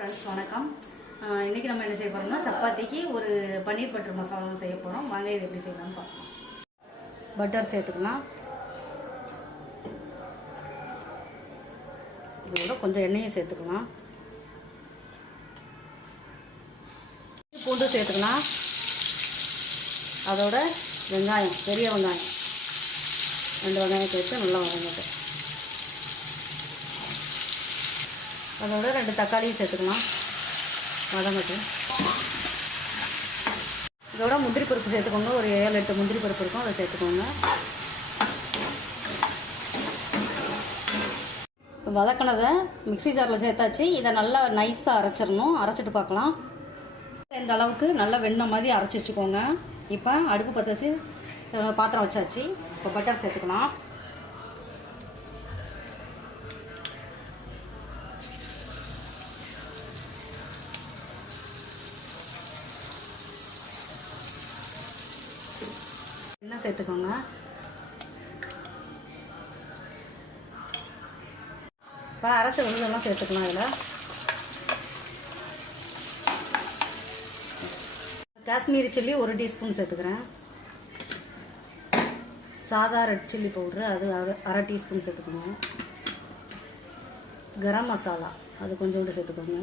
Friends வணக்கம். இன்றைக்கி நம்ம என்ன செய்ய போகிறோம்னா சப்பாத்திக்கு ஒரு பன்னீர் பட்டர் மசாலா செய்ய போகிறோம். வாங்க இது எப்படி செய்யலாம்னு பார்க்கலாம். பட்டர் சேர்த்துக்கலாம். இதோட கொஞ்சம் எண்ணெயை சேர்த்துக்கலாம். பூண்டு சேர்த்துக்கலாம். அதோட வெங்காயம், பெரிய வெங்காயம் 2 வெங்காயம் சேர்த்து நல்லா வதங்கிட்டு அதோட 2 தக்காளியும் சேர்த்துக்கலாம். வதங்கட்டு இதோட முந்திரி பருப்பு சேர்த்துக்கோங்க. ஒரு 7-8 முந்திரி பருப்பு இருக்கும், அதை சேர்த்துக்கோங்க. வதக்கினதை மிக்ஸி ஜாரில் சேர்த்தாச்சு. இதை நல்லா நைஸாக அரைச்சிடணும். அரைச்சிட்டு பார்க்கலாம். இந்த அளவுக்கு நல்லா வெண்ணெய் மாதிரி அரைச்சி வச்சுக்கோங்க. இப்போ அடுப்பு பற்ற வச்சு பாத்திரம் வச்சாச்சு. இப்போ பட்டர் சேர்த்துக்கலாம். எண்ணெய் சேர்த்துக்கோங்க. இப்போ அரைச்ச விழுதெல்லாம் சேர்த்துக்கலாம். இதில் காஷ்மீரி சில்லி 1 டீஸ்பூன் சேர்த்துக்கிறேன். சாதா ரெட் சில்லி பவுட்ரு அது 1/2 டீஸ்பூன் சேர்த்துக்கோங்க. கரம் மசாலா அது கொஞ்சோண்டு சேர்த்துக்கோங்க.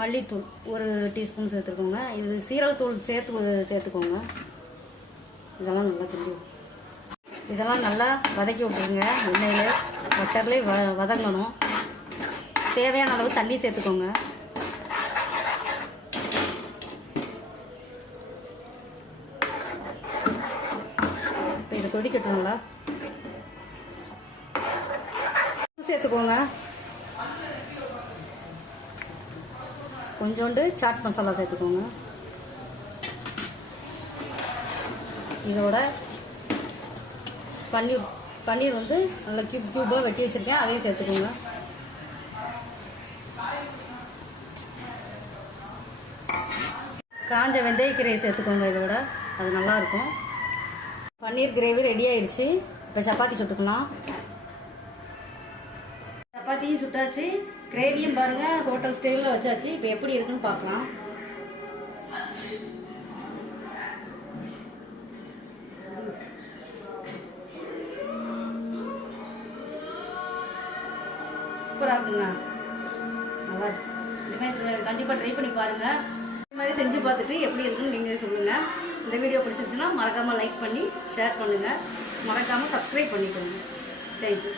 மல்லித்தூள் 1 டீஸ்பூன் சேர்த்துக்கோங்க. இது சீரகத்தூள் சேர்த்துக்கோங்க. இதெல்லாம் நல்லா கிண்டி இதெல்லாம் நல்லா வதக்கி விட்ருங்க. எண்ணெயில் பட்டர்லேயே வதங்கணும். தேவையான அளவு தண்ணி சேர்த்துக்கோங்க. இப்போ இது கொதிக்கட்டுங்களா சேர்த்துக்கோங்க. கொஞ்சோண்டு சாட் மசாலா சேர்த்துக்கோங்க. இதோட பன்னீர் வந்து நல்லா கியூபாக வெட்டி வச்சுருக்கேன், அதையும் சேர்த்துக்கோங்க. காஞ்ச வெந்தயக்கீரையை சேர்த்துக்கோங்க. இதோட அது நல்லாயிருக்கும். பன்னீர் கிரேவி ரெடி ஆயிடுச்சு. இப்போ சப்பாத்தி சுட்டுக்கலாம். சப்பாத்தியும் சுட்டாச்சு, கிரேவியும் பாருங்கள் ஹோட்டல் ஸ்டைலில் வச்சாச்சு. இப்போ எப்படி இருக்குன்னு பார்க்கலாம். சூப்பராக இருக்குங்க. நல்லா இதுமாதிரி கண்டிப்பாக ட்ரை பண்ணி பாருங்கள். இது மாதிரி செஞ்சு பார்த்துட்டு எப்படி இருக்குன்னு நீங்களே சொல்லுங்கள். இந்த வீடியோ பிடிச்சிருச்சுன்னா மறக்காமல் லைக் பண்ணி ஷேர் பண்ணுங்கள். மறக்காமல் சப்ஸ்கிரைப் பண்ணிக்கோங்க. தேங்க்யூ.